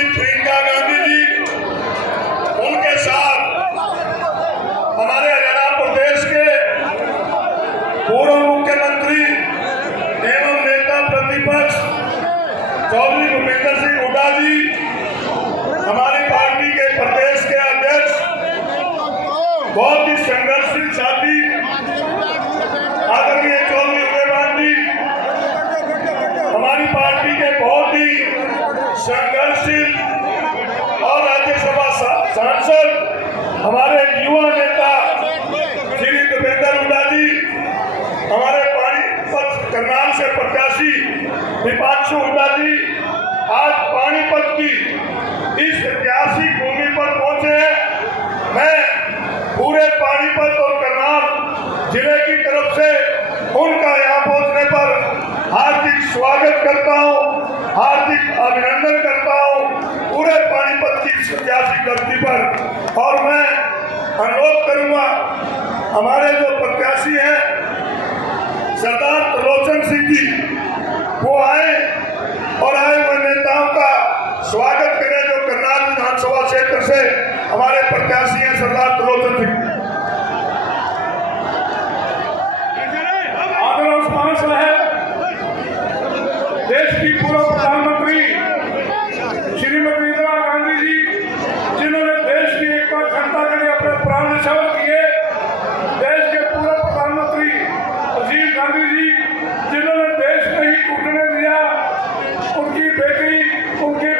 श्रीमती प्रियंका गांधी जी, उनके साथ हमारे हरियाणा प्रदेश के पूर्व मुख्यमंत्री एवं नेता प्रतिपक्ष चौधरी भूपेंद्र सिंह हुड्डा जी, हमारी पार्टी के प्रदेश के अध्यक्ष, बहुत ही संघर्षशील साथी आदरणीय चौधरी उदयभान जी, हमारी पार्टी के बहुत ही संघर्षशील और राज्यसभा सांसद हमारे युवा नेता श्री भूपेंद्र हुड्डा जी, हमारे पानीपत करनाल से प्रत्याशी दीपांशु हुड्डा जी आज पानीपत की इस ऐतिहासिक भूमि पर पहुंचे हैं। मैं पूरे पानीपत और करनाल जिले की तरफ से उनका यहाँ पहुंचने पर हार्दिक स्वागत करता हूँ, हार्दिक अभिनंदन करता हूँ पूरे पानीपत की इस ऐतिहासिक धरती पर। और मैं अनुरोध करूंगा हमारे जो प्रत्याशी हैं सरदार त्रिलोचन सिंह जी, वो आए और आए हुए नेताओं का स्वागत करें जो करनाल विधानसभा क्षेत्र से हमारे प्रत्याशी हैं सरदार त्रिलोचन सिंह। देश की पूर्व प्रधानमंत्री श्रीमती इंदिरा गांधी जी, जिन्होंने देश की एकता अखंडता के लिए अपने प्राण न्यौछावर किए, देश के पूर्व प्रधानमंत्री राजीव गांधी जी, जिन्होंने देश में ही टूटने दिया, उनकी बेटी, उनकी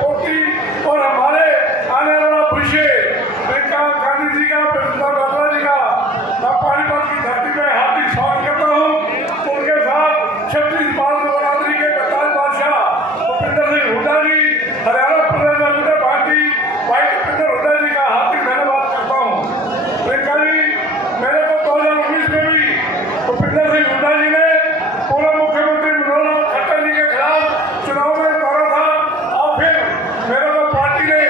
पोती और हमारे आने वाला भविष्य प्रियंका गांधी जी का, प्रियंका गांधी जी का मैं पानीपत की धरती में हार्दिक स्वागत करता हूँ। उनके साथ 36 बार नवरात्रि के गद्दार बादशाह भूपेंद्र सिंह हुड्डा जी, हरियाणा प्रदेश जनता पार्टी भाई भूपेंद्र हुड्डा जी का हार्दिक धन्यवाद करता हूँ। प्रियंका जी, मेरे को 2019 में भी भूपेंद्र सिंह हुड्डा जी ने पूर्व मुख्यमंत्री मनोहर लाल खट्टर जी के खिलाफ चुनाव में उतारा था और फिर मेरे को पार्टी ने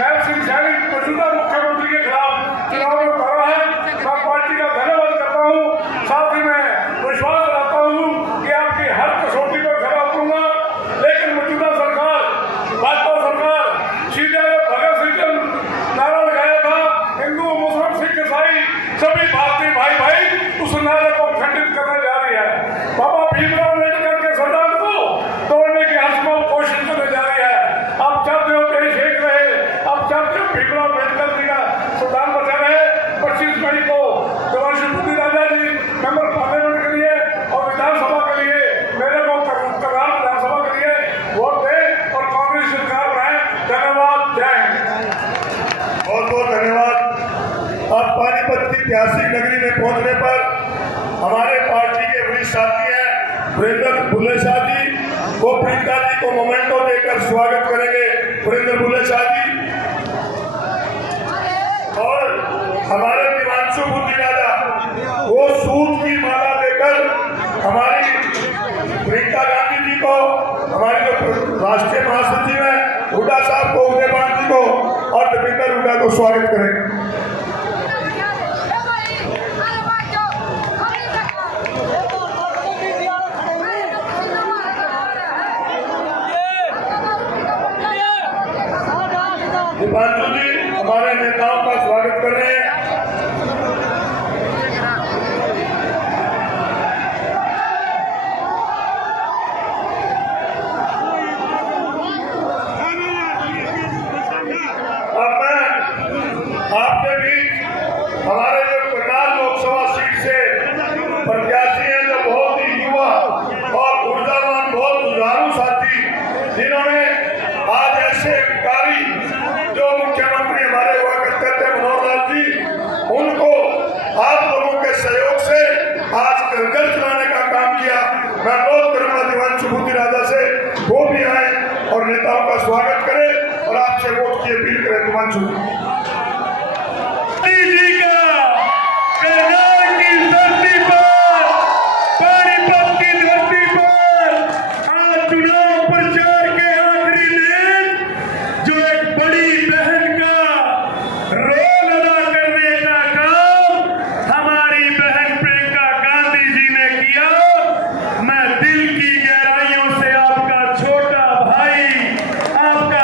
नायब सिंह सैनी मौजूदा मुख्यमंत्री के खिलाफ चुनाव में उतारा है। मैं पार्टी का धन्यवाद करता हूँ, साथ ही मैं विश्वास रखता हूँ कि आपकी हर कसौटी पर खरा उतरूंगा। लेकिन मौजूदा सरकार, भाजपा सरकार, सीधे भगत सिंह का नारा लगाया था, हिंदू मुस्लिम सिख ईसाई सभी भारतीय भाई भाई, उस नारे को खंडित करने जा रही है। बाबा भीमराव अम्बेडकर के सिद्धांत को तोड़ने की हरसंभव कोशिश करने जा रही है। आप चाहते हो देश एक रहे, आप चाहते हो भीमराव अम्बेडकर जी का सिद्धांत बचा रहे। 25 मई को देवांशु राजा जी मेंबर पार्लियामेंट के लिए और विधानसभा के लिए मेरे को करनाल विधानसभा के लिए वोट दें और कांग्रेस सरकार बनाए। धन्यवाद, जय हिंद। बहुत बहुत धन्यवाद। अब पानीपत की ऐतिहासिक नगरी में पहुंचने पर हमारे पार्टी के वरिष्ठ साथी हैं वीरेंद्र बुल्ले शाह जी, वो प्रियंका जी को मोमेंटो देकर स्वागत करेंगे। वीरेंद्र बुल्ले शाह जी और हमारे दीपांशु राजा, वो सूत की माला देकर हमारी प्रियंका गांधी जी को, हमारे जो राष्ट्रीय महासचिव हैं हुड्डा साहब को, उदयभान जी को और दीपेंद्र हुड्डा को स्वागत करेंगे। दीपांशु जी हमारे नेताओं का स्वागत कर रहे हैं। अब मैं आपके बीच हमारे जो करनाल लोकसभा सीट से प्रत्याशी हैं, जो बहुत ही युवा और ऊर्जावान, बहुत जुझारू साथी, जिन्होंने आज ऐसे अधिकारी जो मुख्यमंत्री हमारे हुआ करते थे मनोहर लाल जी, उनको आप लोगों के सहयोग से आज घर चलाने का काम किया। मैं अनुरोध करूंगा दीपांशु राजा से वो भी आए और नेताओं का स्वागत करें और आपसे वोट की अपील करें। दीपांशु मैं दिल की गहराइयों से आपका छोटा भाई, आपका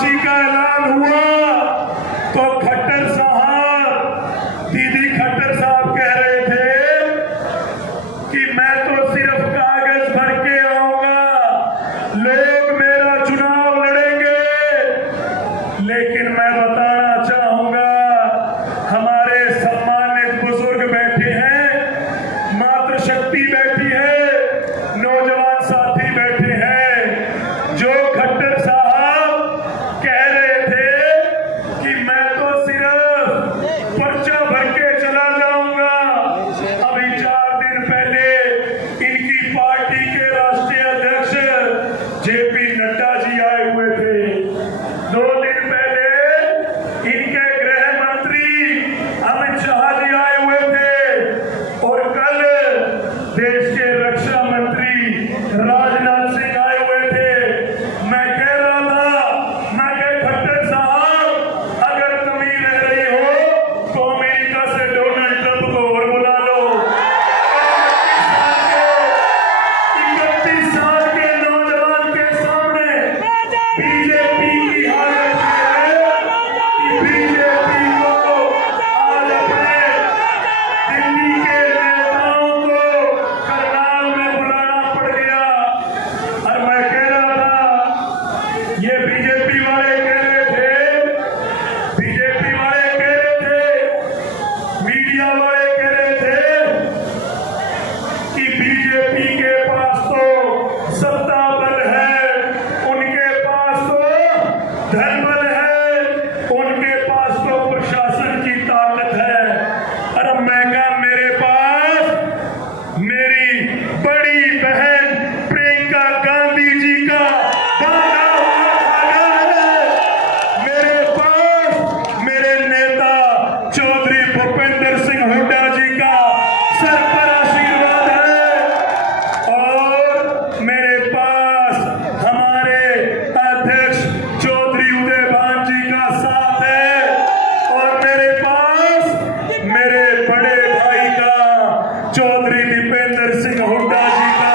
प्रत्याशी का ऐलान हुआ तो खट्टर साहब, दीदी खट्टर साहब कह रहे थे कि मैं तो सिर्फ कागज भर के आऊंगा, लोग मेरा चुनाव लड़ेंगे। लेकिन मैं बताना चाहूंगा, हमारे सम्मानित बुजुर्ग बैठे हैं, मातृशक्ति बैठी है, नौजवान साथी बैठे हैं, जो खट्टर साहब कह रहे थे कि मैं तो सिर्फ पर्चा भर के चला जाऊंगा। अभी 4 दिन पहले इनकी पार्टी के राष्ट्रीय अध्यक्ष जेपी नड्डा जी आए हुए थे। 2 दिन पहले इनके गृह मंत्री अमित शाह जी आए हुए थे और कल देश के रक्षा मंत्री राजनाथ सिंह आए हुए थे। मैं कह रहा था, मैं कह खट्टर साहब, अगर कमी रह रही हो तो अमेरिका से डोनाल्ड ट्रंप को और बुला लो। 31 साल के नौजवान के सामने बीजेपी की हालत है कि बीजेपी को आज अपने दिल्ली के नेताओं को करनाल में बुलाना पड़ गया। और मैं कह रहा था, ये बीजेपी वाले कह रहे थे, बीजेपी वाले कह रहे थे, मीडिया वाले कह रहे थे कि बीजेपी के पास तो सत्ता बल है, उनके पास तो धन बल है, उनके पास तो प्रशासन की ताकत है। अरे मैं कहा, मेरे पास मेरी बड़ी बहन प्रियंका गांधी जी का बांधा हुआ धागा है, मेरे पास मेरे नेता चौधरी भूपेंद्र सिंह हुड्डा जी का सर पर आशीर्वाद है और मेरे पास हमारे अध्यक्ष चौधरी उदयभान जी का साथ है और मेरे पास मेरे बड़े भाई का चौधरी दीपेंद्र सिंह हुड्डा जी का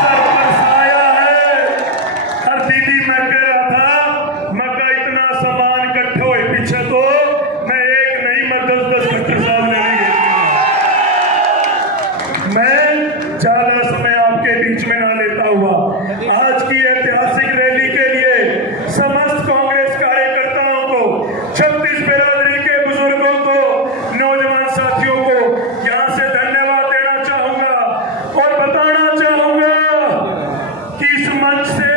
सर पर साया है। और दीदी मैं कह रहा था, मगर इतना सामान इकट्ठे हुए पीछे तो मैं एक नहीं, मैं 10-10 खट्टर साहब लेने गई। मैं ज्यादा समय आपके बीच में ना लेता हुआ आज की ऐतिहासिक रैली के लिए समस्त कांग्रेस कार्यकर्ताओं को, 36 बिरादरी के बुजुर्गों को, नौजवान साथियों को यहां से धन्यवाद देना चाहूंगा और बताना चाहूंगा कि इस मंच से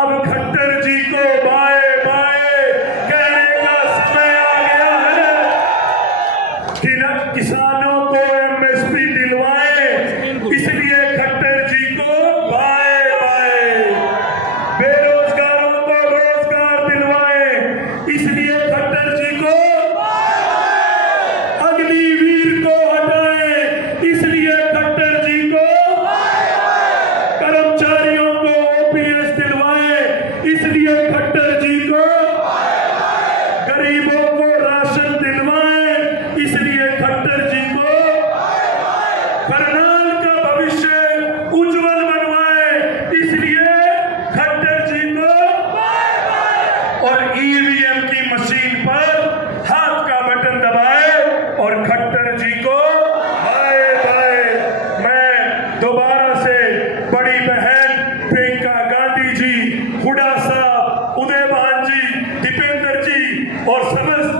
अब खट्टर जी को बाय बाय कहने का समय आ गया है कि न किसानों को एमएसपी दिलवाएं, इसलिए खट्टर जी को बाय बाय, बेरोजगारों को रोजगार दिलवाएं, इसलिए खट्टर जी को, अग्निवीर को हटाएं, इसलिए खट्टर जी को, कर्मचारियों को ओपीएस दिलवाएं, इसलिए खट्टर जी को, गरीबों को राशन दिलवाएं, इसलिए खट्टर जी को, करनाल का भविष्य उज्जवल बनवाएं, इसलिए खट्टर जी को, और ईवीएम की मशीन पर हाथ का बटन दबाए और खट्टर जी को बाय बाय। मैं दोबारा से बड़ी बहन प्रियंका गांधी जी, हुड्डा साहब, उदयभान जी, दीपेंद्र जी और समस्त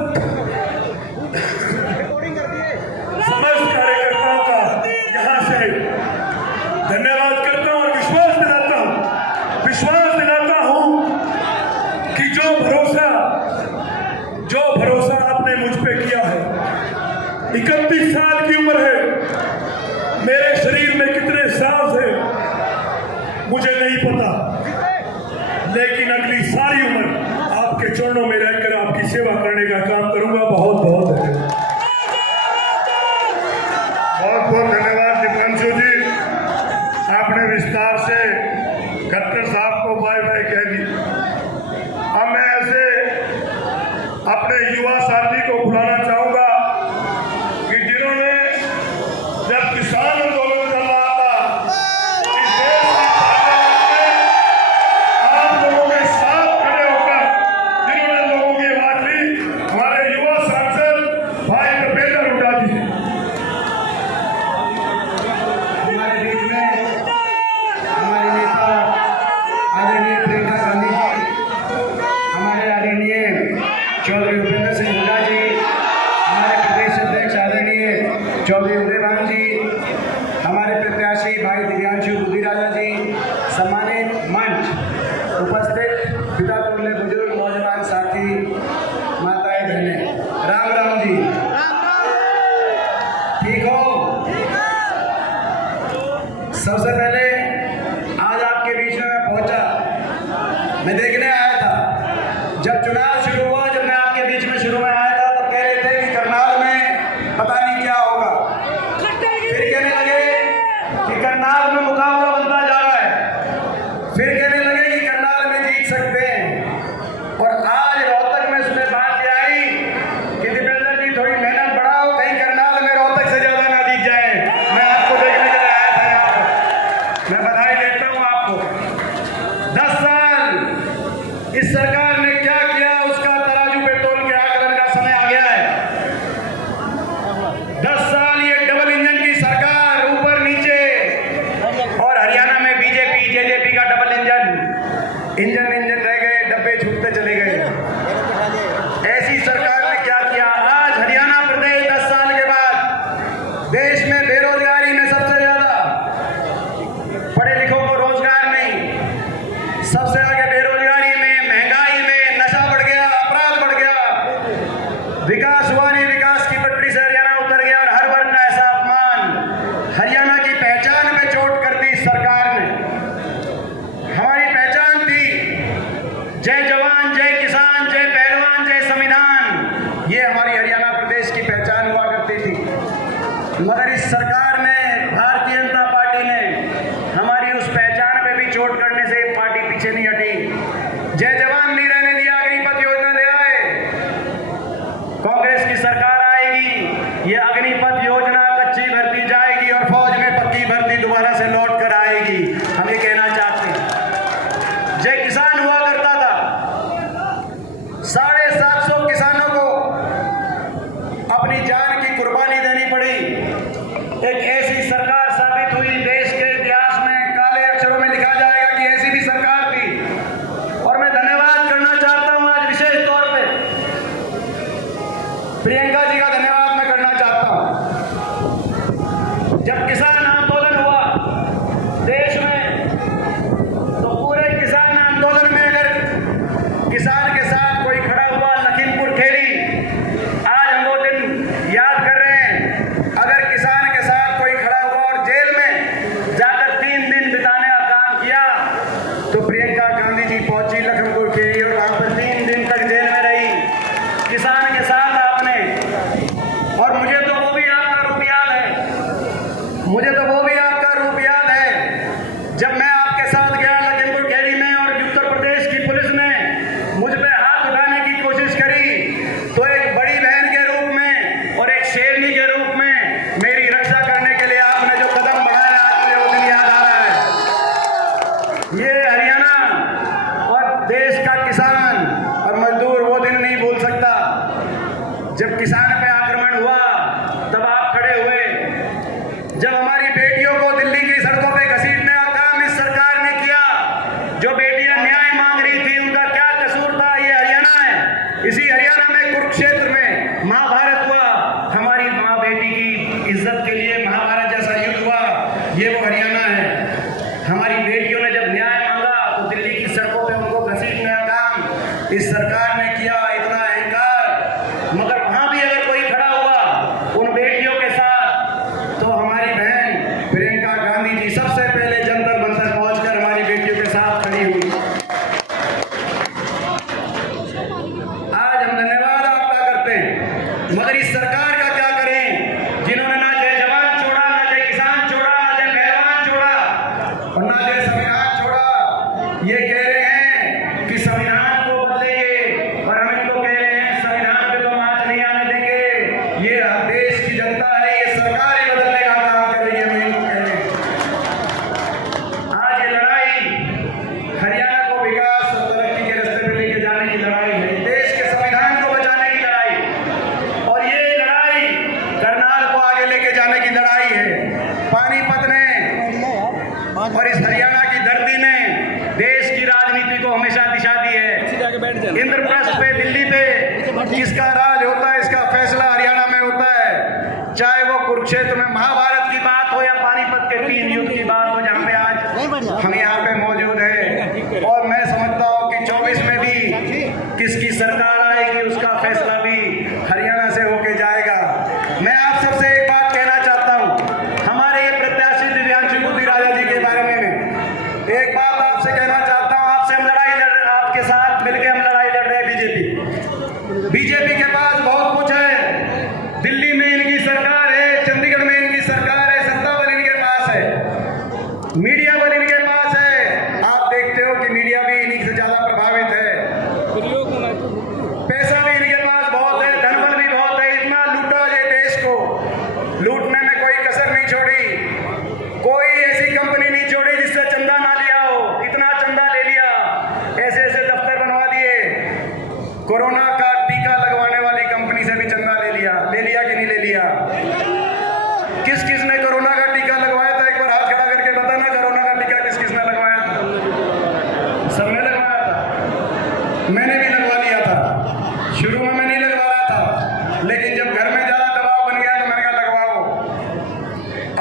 कार्यकर्ताओं का यहां से धन्यवाद करता हूं और विश्वास दिलाता हूं कि जो भरोसा आपने मुझ पे किया है, 31 साल की उम्र है, मेरे शरीर में कितने सांस है मुझे नहीं पता, लेकिन अगली सारी उम्र आपके चरणों में रहकर आपकी सेवा करने का काम करूंगा। बहुत बहुत धन्यवाद। बहुत बहुत धन्यवाद दीपांशु जी, आपने विस्तार से खट्टर साहब को बाय बाय कह दी। अब मैं ऐसे अपने युवा साथी को बुलाना चाहूंगा कि जिन्होंने जब किसान आंदोलन चल रहा था इस देश की पार्लियामेंट में आप लोगों के साथ सूर्यभान जी, हमारे प्रत्याशी भाई दिव्यांशु बुद्धिराजा जी, सम्मानित मंच, उपस्थित पिता तुल्य बुजुर्ग नौजवान साथी, माताएं बहनें, राम राम जी। ठीक हो? सबसे पहले आज आपके बीच में मैं पहुंचा, मैं देखने आया था। जब चुनाव शुरू हुआ, जब मैं आपके बीच में शुरू में आया था, तो कह रहे थे कि करनाल में पता नहीं क्या होगा। फिर कहने लगे कि करनाल में मुकाबला बनता जा रहा है। फिर कहने लगे कि करनाल में जीत सकते हैं। और आज रोहतक में उसमें बात यह आई कि दीपेंद्र जी थोड़ी मेहनत बढ़ाओ, कहीं करनाल में रोहतक से ज्यादा ना जीत जाए। मैं आपको देखने के लिए आया था यहाँ पर। मैं बधाई देता हूँ आपको। 10 साल इस सरकार ने क्या किया, उसका तराजू पे तोल के आकलन का समय आ गया है। 10 साल ये डबल इंजन की सरकार, ऊपर नीचे, और हरियाणा में बीजेपी जेजेपी का डबल इंजन रह गए, डब्बे छूटते चले गए। ऐसी सरकार ने क्या किया? आज हरियाणा प्रदेश 10 साल के बाद देश में बेरोजगारी में सबसे ज्यादा, पढ़े लिखों को रोजगार नहीं, सबसे आगे बेरोजगारी में, महंगाई में, नशा बढ़ गया, अपराध बढ़ गया, विकास हुआ नहीं, विकास की पटरी से हरियाणा उतर गया, और हर वर्ग का ऐसा अपमान, हरियाणा की पहचान में चोट कर दी सरकार ने। हमारी पहचान थी जय जवान, जय किसान, जय पहलवान, जय संविधान, ये हमारी हरियाणा प्रदेश की पहचान हुआ करती थी। मगर इस सरकार ने, भारतीय जनता पार्टी ने हमारी उस पहचान पे भी चोट करने से पार्टी पीछे नहीं हटी। जय जवान नहीं रहने दिया, अग्निपथ योजना ले आए। कांग्रेस की सरकार आएगी, ये अग्निपथ योजना कच्ची भर्ती जाएगी और फौज में पक्की भर्ती दोबारा से लौट कर आएगी। हम ये कहना चाहते हैं। जय किसान हुआ करता था, 750 किसानों को अपनी जान की कुर्बानी देनी पड़ी। एक ऐसी सरकार साबित हुई, देश के इतिहास में काले अक्षरों में लिखा जाएगा कि ऐसी भी सरकार थी। और मैं धन्यवाद करना चाहता हूं आज विशेष तौर पे, प्रियंका जी का धन्यवाद मैं करना चाहता हूं। जब किसान आंदोलन हुआ देश में, तो पूरे किसान आंदोलन में अगर किसान के साथ कोई खड़ा हुआ, लखीमपुर खेड़ी, आज हम वो दिन याद कर रहे हैं, अगर किसान के साथ कोई खड़ा हुआ और जेल में जाकर 3 दिन बिताने का काम किया, तो प्रियंका गांधी जी पहुंची लखीमपुर खेड़ी और वहां पर 3 दिन तक जेल में रही किसान के साथ आपने। और मुझे तो वो भी आपका रूप याद है, मुझे तो वो भी आपका रूप याद है, जब मैं आपके साथ गया लखीमपुर खेड़ी में और उत्तर प्रदेश की पुलिस ने मुझ पे हाथ उठाने की कोशिश करी, तो एक बड़ी बहन के रूप में और एक शेरनी के रूप में मेरी रक्षा करने के लिए आपने जो कदम बढ़ाया, आज मुझे वो दिन याद आ रहा है। ये हरियाणा और देश का किसान और मजदूर वो दिन नहीं भूल सकता जब किसान पे आक्रमण हुआ, तब आप खड़े हुए। जब हमारी बेटियों को दिल्ली की सड़कों पे घसीटने का काम इस सरकार ने किया, जो बेटियां न्याय मांग रही थी, उनका क्या कसूर था? ये हरियाणा है। इसी हरियाणा में कुरुक्षेत्र में महाभारत हुआ, हमारी माँ बेटी की इज्जत के लिए महाभारत जैसा युद्ध हुआ, ये वो हरियाणा है। हमारी बेटियों ने जब न्याय मांगा, तो दिल्ली की सड़कों पे उनको घसीटने का काम इस सरकार ने किया। इतना अहंकार, मगर वहां भी अगर कोई खड़ा हुआ उन बेटियों के साथ, तो हमारी बहन प्रियंका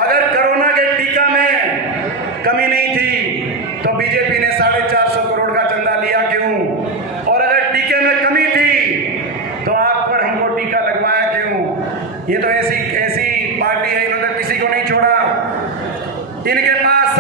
अगर कोरोना के टीका में कमी नहीं थी तो बीजेपी ने 450 करोड़ का चंदा लिया क्यों? और अगर टीके में कमी थी तो आप पर हमको टीका लगवाया क्यों? ये तो ऐसी पार्टी है, इन्होंने किसी को नहीं छोड़ा। इनके पास